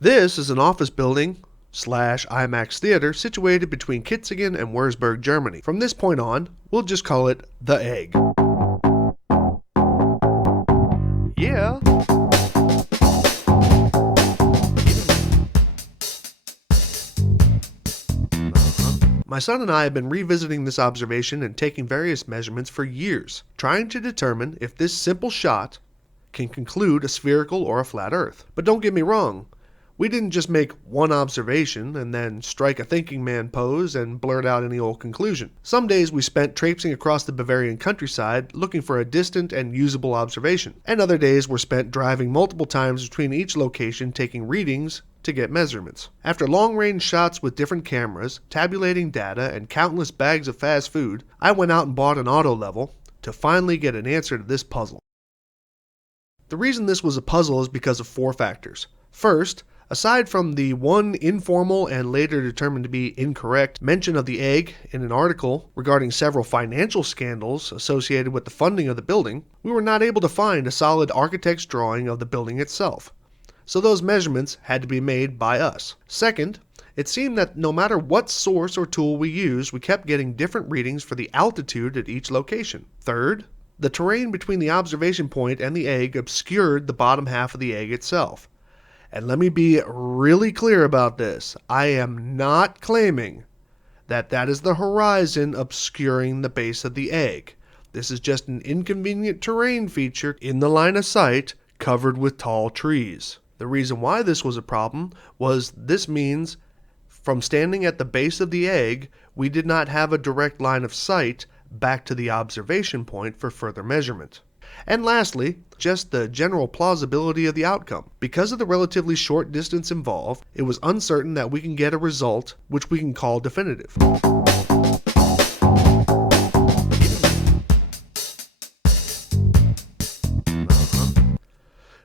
This is an office building slash IMAX theater situated between Kitzingen and Würzburg, Germany. From this point on, we'll just call it The Egg. Yeah. My son and I have been revisiting this observation and taking various measurements for years, trying to determine if this simple shot can conclude a spherical or a flat Earth. But don't get me wrong, we didn't just make one observation and then strike a thinking man pose and blurt out any old conclusion. Some days we spent traipsing across the Bavarian countryside looking for a distant and usable observation, and other days were spent driving multiple times between each location taking readings to get measurements. After long-range shots with different cameras, tabulating data, and countless bags of fast food, I went out and bought an auto level to finally get an answer to this puzzle. The reason this was a puzzle is because of four factors. First, aside from the one informal and later determined to be incorrect mention of the egg in an article regarding several financial scandals associated with the funding of the building, we were not able to find a solid architect's drawing of the building itself. So those measurements had to be made by us. Second, it seemed that no matter what source or tool we used, we kept getting different readings for the altitude at each location. Third, the terrain between the observation point and the egg obscured the bottom half of the egg itself. And let me be really clear about this. I am not claiming that that is the horizon obscuring the base of the egg. This is just an inconvenient terrain feature in the line of sight covered with tall trees. The reason why this was a problem was this means from standing at the base of the egg, we did not have a direct line of sight back to the observation point for further measurement. And lastly, just the general plausibility of the outcome. Because of the relatively short distance involved, it was uncertain that we can get a result which we can call definitive.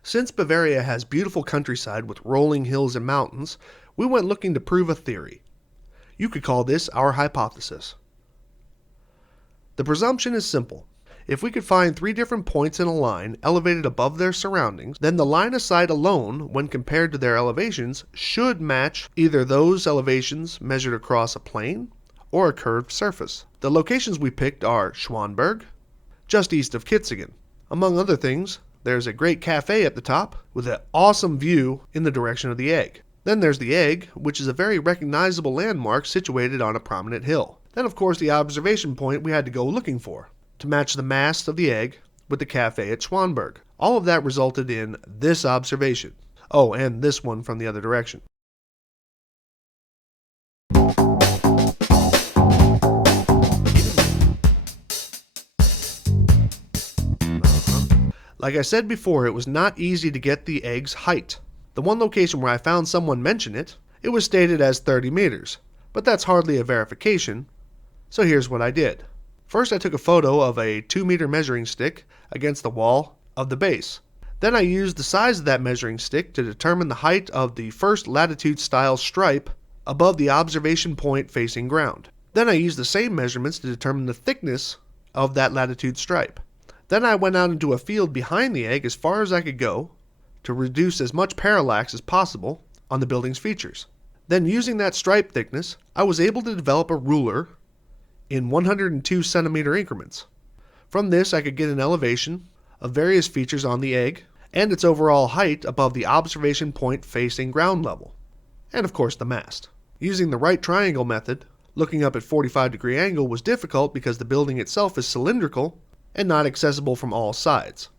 Since Bavaria has beautiful countryside with rolling hills and mountains, we went looking to prove a theory. You could call this our hypothesis. The presumption is simple. If we could find three different points in a line elevated above their surroundings, then the line of sight alone, when compared to their elevations, should match either those elevations measured across a plane or a curved surface. The locations we picked are Schwanberg, just east of Kitzingen. Among other things, there's a great cafe at the top with an awesome view in the direction of the egg. Then there's the egg, which is a very recognizable landmark situated on a prominent hill. Then of course the observation point we had to go looking for, to match the mast of the egg with the cafe at Schwanberg. All of that resulted in this observation. Oh, and this one from the other direction. Like I said before, it was not easy to get the egg's height. The one location where I found someone mention it, it was stated as 30 meters, but that's hardly a verification, so here's what I did. First, I took a photo of a 2-meter measuring stick against the wall of the base. Then I used the size of that measuring stick to determine the height of the first latitude-style stripe above the observation point facing ground. Then I used the same measurements to determine the thickness of that latitude stripe. Then I went out into a field behind the egg as far as I could go to reduce as much parallax as possible on the building's features. Then using that stripe thickness, I was able to develop a ruler in 102 centimeter increments. From this, I could get an elevation of various features on the egg and its overall height above the observation point facing ground level, and of course the mast. Using the right triangle method, looking up at 45-degree angle was difficult because the building itself is cylindrical and not accessible from all sides.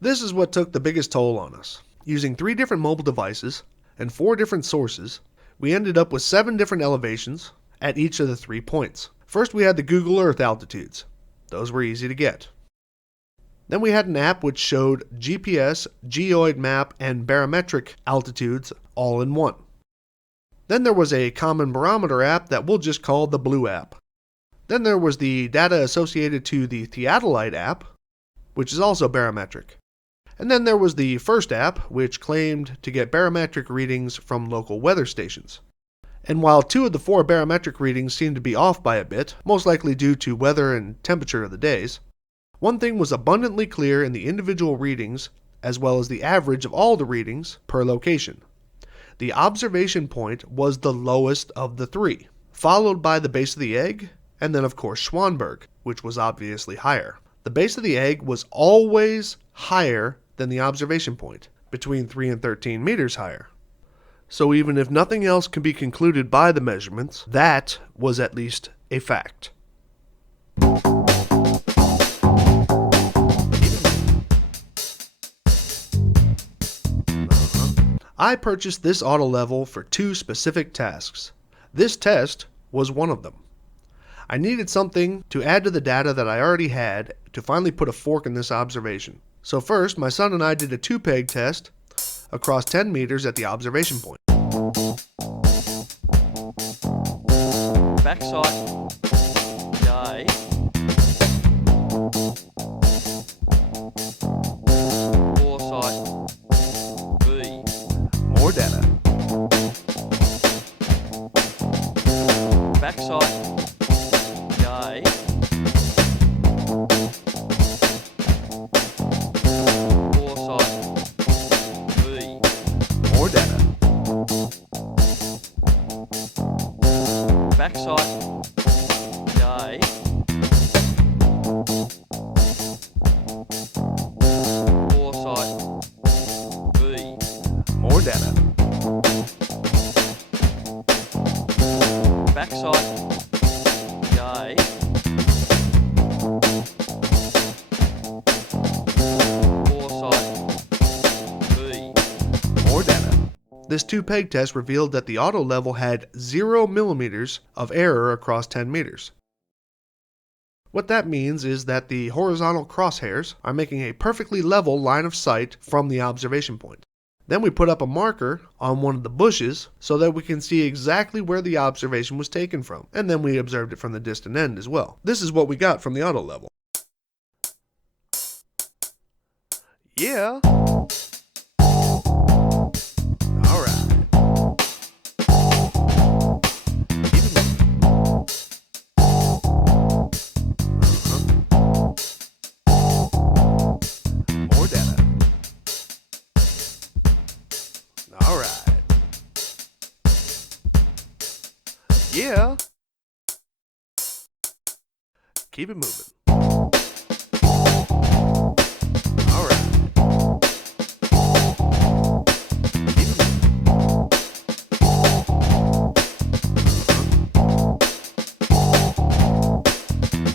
This is what took the biggest toll on us. Using 3 different mobile devices and 4 different sources, we ended up with 7 different elevations at each of the 3 points. First, we had the Google Earth altitudes. Those were easy to get. Then we had an app which showed GPS, geoid map, and barometric altitudes all in one. Then there was a common barometer app that we'll just call the Blue app. Then there was the data associated to the Theodolite app, which is also barometric. And then there was the First app, which claimed to get barometric readings from local weather stations. And while 2 of the 4 barometric readings seemed to be off by a bit, most likely due to weather and temperature of the days, one thing was abundantly clear in the individual readings, as well as the average of all the readings per location. The observation point was the lowest of the 3, followed by the base of the egg, and then of course Schwanberg, which was obviously higher. The base of the egg was always higher than the observation point, between 3 and 13 meters higher. So even if nothing else can be concluded by the measurements, that was at least a fact. I purchased this auto level for 2 specific tasks. This test was one of them. I needed something to add to the data that I already had to finally put a fork in this observation. So first, my son and I did a 2-peg test across 10 meters at the observation point. Backside A, foresight B. More data. Backside A, foresight B. More data. Backside A, foresight B. More data. Backside A, foresight B. More data. This 2-peg test revealed that the auto level had 0 millimeters of error across 10 meters. What that means is that the horizontal crosshairs are making a perfectly level line of sight from the observation point. Then we put up a marker on one of the bushes so that we can see exactly where the observation was taken from, and then we observed it from the distant end as well. This is what we got from the auto level. Yeah. Yeah. Keep it moving. All right. Keep it moving.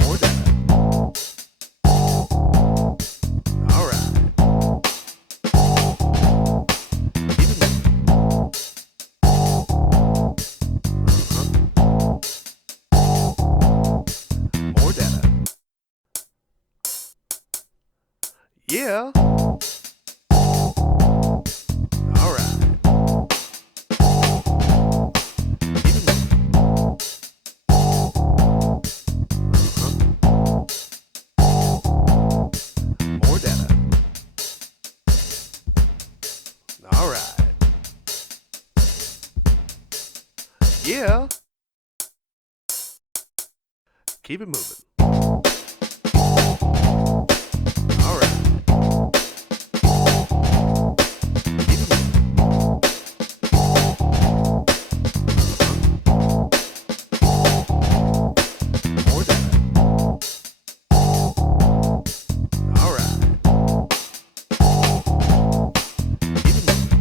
More data. All right. Keep it moving. More data. Yeah. All right. Keep it moving. More data. All right. Yeah. Keep it moving. All right. Keep it moving. More data. All right. Keep it moving.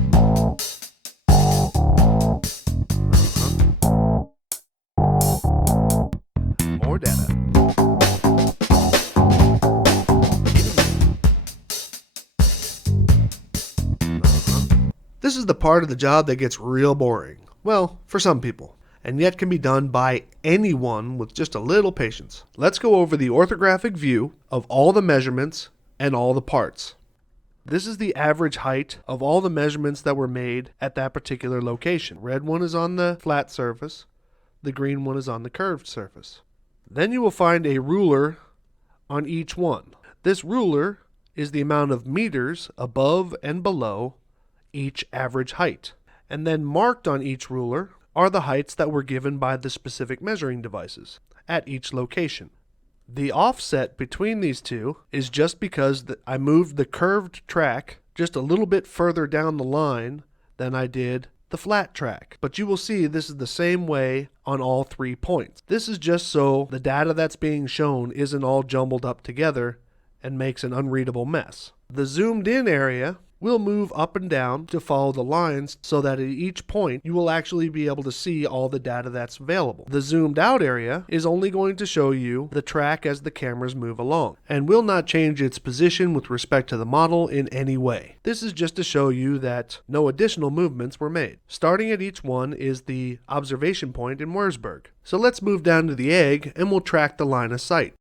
More data. This is the part of the job that gets real boring. Well, for some people. And yet can be done by anyone with just a little patience. Let's go over the orthographic view of all the measurements and all the parts. This is the average height of all the measurements that were made at that particular location. Red one is on the flat surface. The green one is on the curved surface. Then you will find a ruler on each one. This ruler is the amount of meters above and below each average height. And then marked on each ruler are the heights that were given by the specific measuring devices at each location. The offset between these two is just because I moved the curved track just a little bit further down the line than I did the flat track. But you will see this is the same way on all 3 points. This is just so the data that's being shown isn't all jumbled up together and makes an unreadable mess. The zoomed in area will move up and down to follow the lines so that at each point you will actually be able to see all the data that's available. The zoomed out area is only going to show you the track as the cameras move along and will not change its position with respect to the model in any way. This is just to show you that no additional movements were made. Starting at each one is the observation point in Wurzburg. So let's move down to the egg and we'll track the line of sight.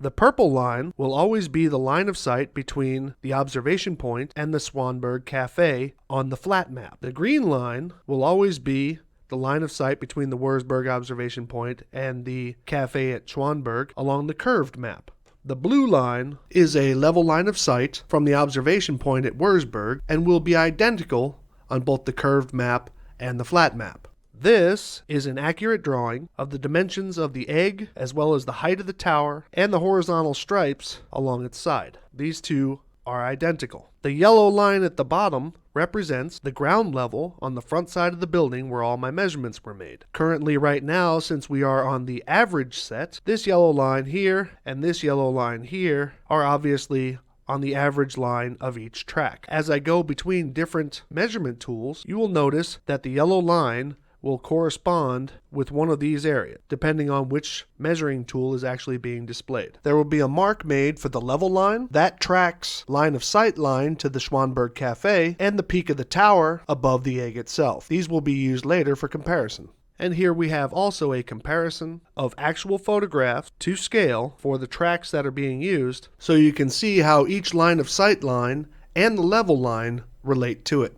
The purple line will always be the line of sight between the observation point and the Schwanberg Cafe on the flat map. The green line will always be the line of sight between the Wurzburg observation point and the cafe at Schwanberg along the curved map. The blue line is a level line of sight from the observation point at Wurzburg and will be identical on both the curved map and the flat map. This is an accurate drawing of the dimensions of the egg as well as the height of the tower and the horizontal stripes along its side. These two are identical. The yellow line at the bottom represents the ground level on the front side of the building where all my measurements were made. Currently right now, since we are on the average set, this yellow line here and this yellow line here are obviously on the average line of each track. As I go between different measurement tools, you will notice that the yellow line will correspond with one of these areas, depending on which measuring tool is actually being displayed. There will be a mark made for the level line. That tracks line of sight line to the Schwanberg Cafe and the peak of the tower above the egg itself. These will be used later for comparison. And here we have also a comparison of actual photographs to scale for the tracks that are being used, so you can see how each line of sight line and the level line relate to it.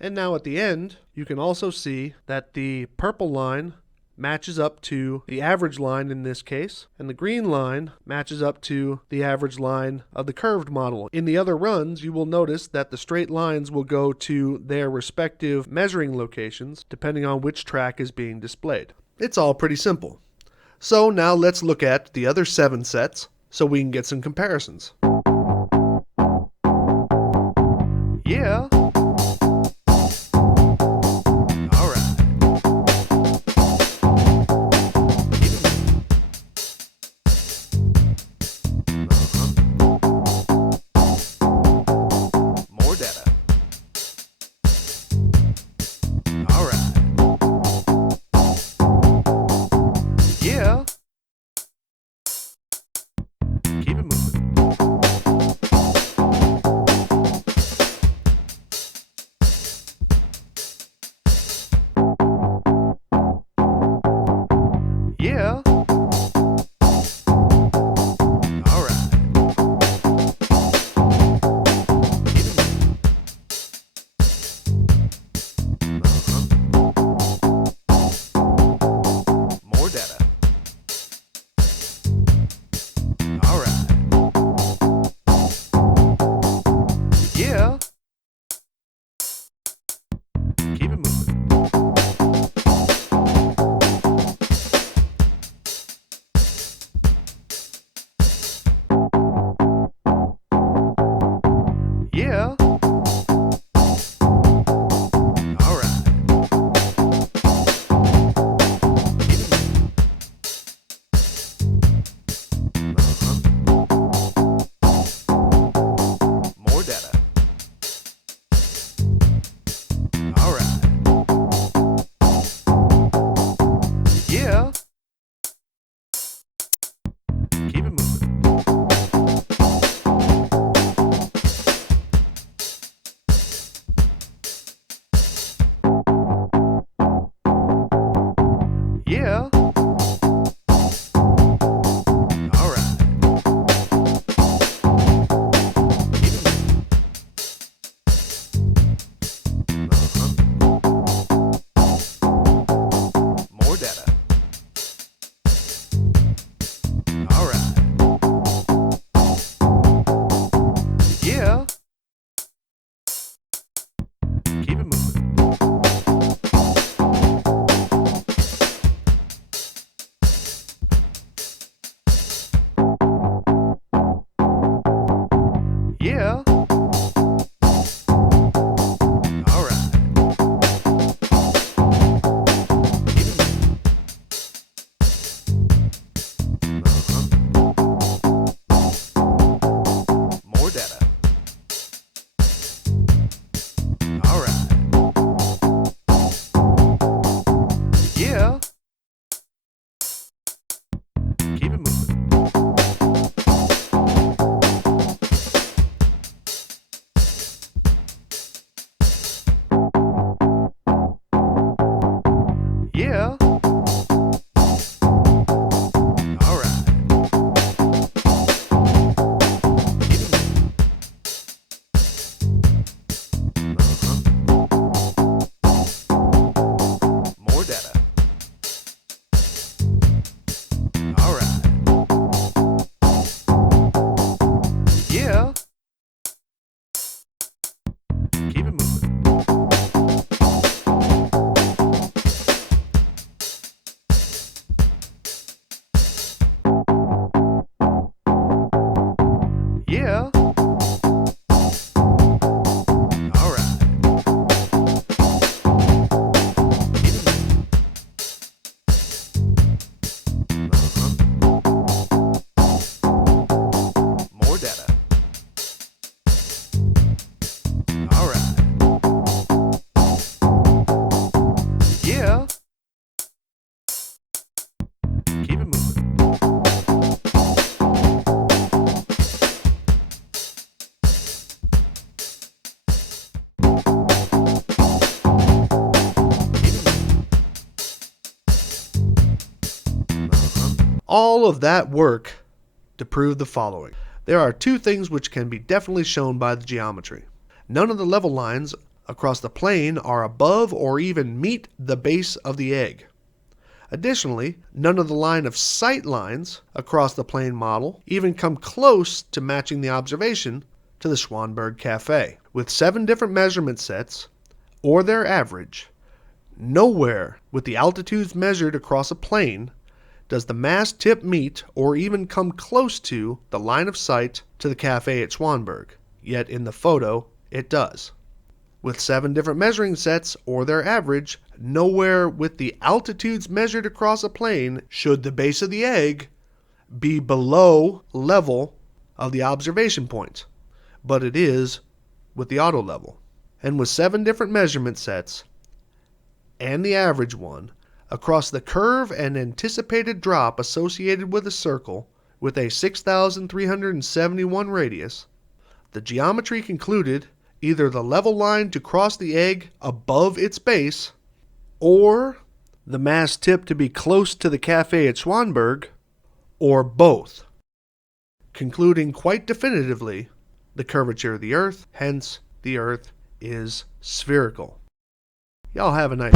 And now at the end, you can also see that the purple line matches up to the average line in this case, and the green line matches up to the average line of the curved model. In the other runs, you will notice that the straight lines will go to their respective measuring locations, depending on which track is being displayed. It's all pretty simple. So now let's look at the other 7 sets so we can get some comparisons. Yeah. Yeah. All right. More data. All right. Yeah. Keep it moving. Yeah. All right. More data. All right. Yeah. Keep it moving. Yeah. Alright. More data. Alright. Yeah. Keep it moving. All of that work to prove the following. There are two things which can be definitely shown by the geometry. None of the level lines across the plane are above or even meet the base of the egg. Additionally, none of the line of sight lines across the plane model even come close to matching the observation to the Schwanberg Cafe. With 7 different measurement sets, or their average, nowhere with the altitudes measured across a plane does the mast tip meet or even come close to the line of sight to the cafe at Schwanberg, yet in the photo it does. With 7 different measuring sets or their average, nowhere with the altitudes measured across a plane should the base of the egg be below level of the observation point, but it is with the auto level. And with 7 different measurement sets and the average one, across the curve and anticipated drop associated with a circle with a 6,371 radius, the geometry concluded either the level line to cross the egg above its base, or the mast tip to be close to the cafe at Schwanberg, or both, concluding quite definitively the curvature of the Earth, hence the Earth is spherical. Y'all have a nice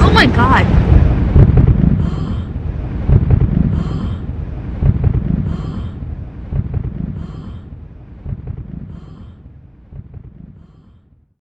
Oh my god.